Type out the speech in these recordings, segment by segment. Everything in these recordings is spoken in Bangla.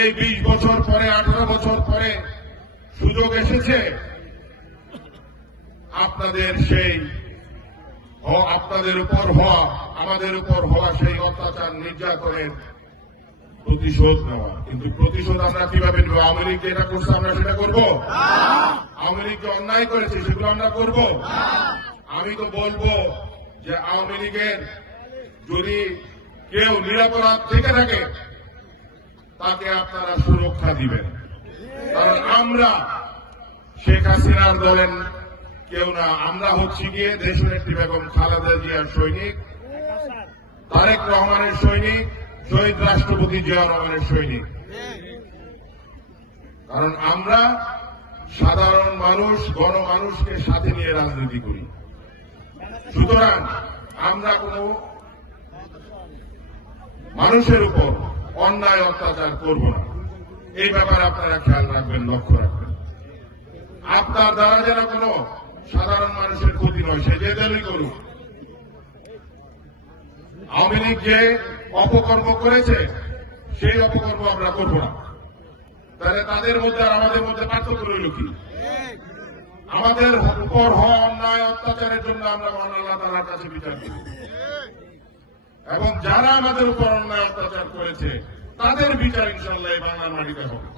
এই 20 বছর পরে 18 বছর পরে সুযোগ এসেছে আপনাদের সেই আপনাদের উপর হওয়া আমাদের উপর হওয়া সেই অত্যাচার নির্যাতনের প্রতিশোধ নেওয়া। কিন্তু প্রতিশোধ আমরা কিভাবে নেব? আওয়ামী লীগ যেটা করছে আমরা সেটা করব? আওয়ামী লীগ যে অন্যায় করেছে সেগুলো আমরা করব? আমি তো বলবো যে আওয়ামী লীগের যদি কেউ নিরাপরাধ থেকে থাকে তাকে আপনারা সুরক্ষা দিবেন। কারণ আমরা শেখ হাসিনার দলের কেউ না, আমরা হচ্ছি গিয়ে দেশনেত্রী বেগম খালেদা জিয়ার সৈনিক, তারেক রহমানের সৈনিক, শহীদ রাষ্ট্রপতি জিয়া রহমানের সৈনিক। কারণ আমরা সাধারণ মানুষ, গণমানুষকে সাথে নিয়ে রাজনীতি করি। সুতরাং আমরা কোন মানুষের উপর অন্যায় অত্যাচার করব না। এই ব্যাপারে আপনারা খেয়াল রাখবেন, লক্ষ্য রাখবেন। আপনার দ্বারা যেন কোন সাধারণ মানুষের ক্ষতি নয়, সে যে দলই করুক। আওয়ামী লীগ যে অপকর্ম করেছে সেই অপকর্ম আমরা করব না। তাহলে তাদের মধ্যে আর আমাদের মধ্যে পার্থক্য রইল কি? আমাদের উপর হওয়া অন্যায় অত্যাচারের জন্য আমরা মহান আল্লাহ তাআলার কাছে বিচার দিব, এবং যারা আমাদের উপর অন্যায় অত্যাচার করেছে তাদের বিচার ইনশাআল্লাহ এই বাংলার মাটিতে হবে।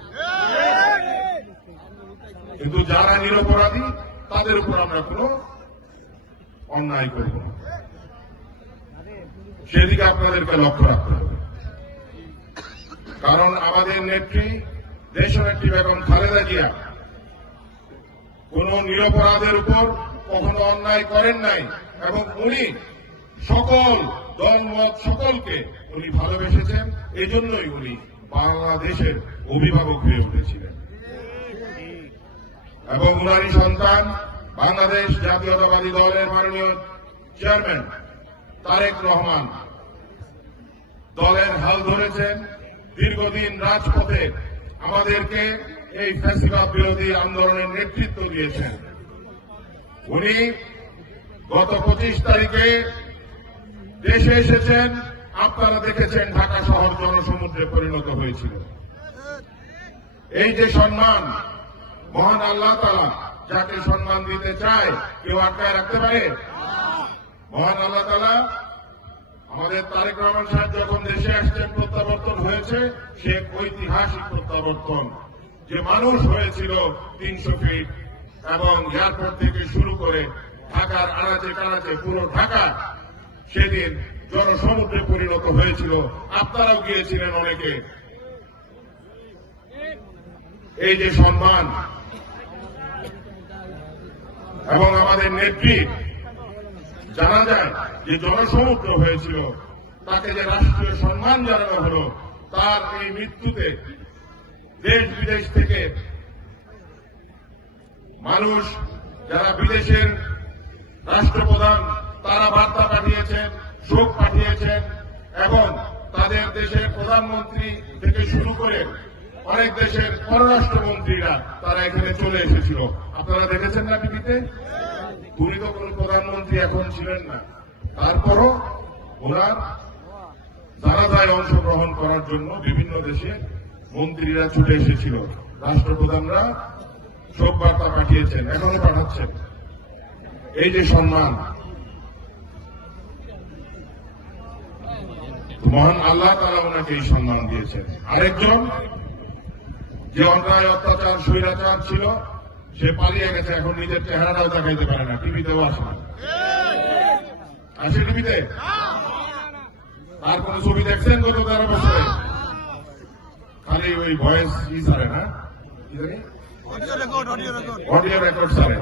কিন্তু যারা নিরপরাধী তাদের উপর আমরা কোন অন্যায় করব না, সেদিকে আপনাদেরকে লক্ষ্য রাখতে হবে। কারণ আমাদের নেত্রী, দেশনেত্রী বেগম খালেদা জিয়া কোন নিরপরাধের উপর কখনো অন্যায় করেন নাই, এবং উনি সকল দলমত সকলকে উনি ভালোবেসেছেন। এজন্যই উনি বাংলাদেশের অভিভাবক হয়ে উঠেছিলেন। এবং উনারই সন্তান বাংলাদেশ জাতীয়তাবাদী দলের মাননীয় চেয়ারম্যান তারেক রহমান দলের হাল ধরেছেন। দীর্ঘদিন রাজপথে আমাদেরকে এই ফ্যাসিবাদ বিরোধী আন্দোলনের নেতৃত্ব দিয়েছেন। উনি গত 25 তারিখে দেশে এসেছেন। আপনারা দেখেছেন ঢাকা শহর জনসমুদ্রে পরিণত হয়েছিল। এই যে সম্মান, মহান আল্লাহ তাআলা যাকে সম্মান দিতে চায় কেউ আটকায় রাখতে পারে? মহান আল্লাহ তাআলা আমাদের তারেক রহমান সাহেব যখন দেশে আসছেন, প্রত্যাবর্তন হয়েছে, সে ঐতিহাসিক প্রত্যাবর্তন। যে মানুষ হয়েছিল 300 ফিট, এবং এয়ারপোর্ট থেকে শুরু করে ঢাকার আনাচে কানাচে পুরো ঢাকা সেদিন জনসমুদ্রে পরিণত হয়েছিল। আপনারাও গিয়েছিলেন অনেকে। এই যে সম্মান, এবং আমাদের নেত্রী জানা যায় যে জনসমুদ্র হয়েছিল, তাকে যে রাষ্ট্রীয় সম্মান জানানো হল, তার এই মৃত্যুতে দেশ বিদেশ থেকে মানুষ, যারা বিদেশের রাষ্ট্রপ্রধান, তারা বার্তা পাঠিয়েছেন, শোক পাঠিয়েছেন, এবং তাদের দেশের প্রধানমন্ত্রী থেকে শুরু করে অনেক দেশের পররাষ্ট্রমন্ত্রীরা তারা এখানে চলে এসেছিল। আপনারা দেখেছেন না টিভিতে? উনি তো কোন প্রধানমন্ত্রী এখন ছিলেন না, তারপরও ওনার জানাজায় অংশগ্রহণ করার জন্য বিভিন্ন দেশে মন্ত্রীরা ছুটে এসেছিল। রাষ্ট্রপ্রধানরা শোক বার্তা পাঠিয়েছেন, এখনো পাঠাচ্ছেন। এই যে সম্মান, মহান আল্লাহ তাআলা ওনাকে এই সম্মান দিয়েছেন। আরেকজন যে অন্যায় অত্যাচার স্বৈরাচার ছিল, সে পালিয়ে গেছে, এখন নিজের চেহারাটাও দেখাইতে পারে না, টিভিতেও আসে না। আসে টিভিতে? আর কোন ছবি দেখছেন গত 13 বছরে? খালি ওই ভয়েস ছাড়ে না, অডিও রেকর্ড ছাড়ে।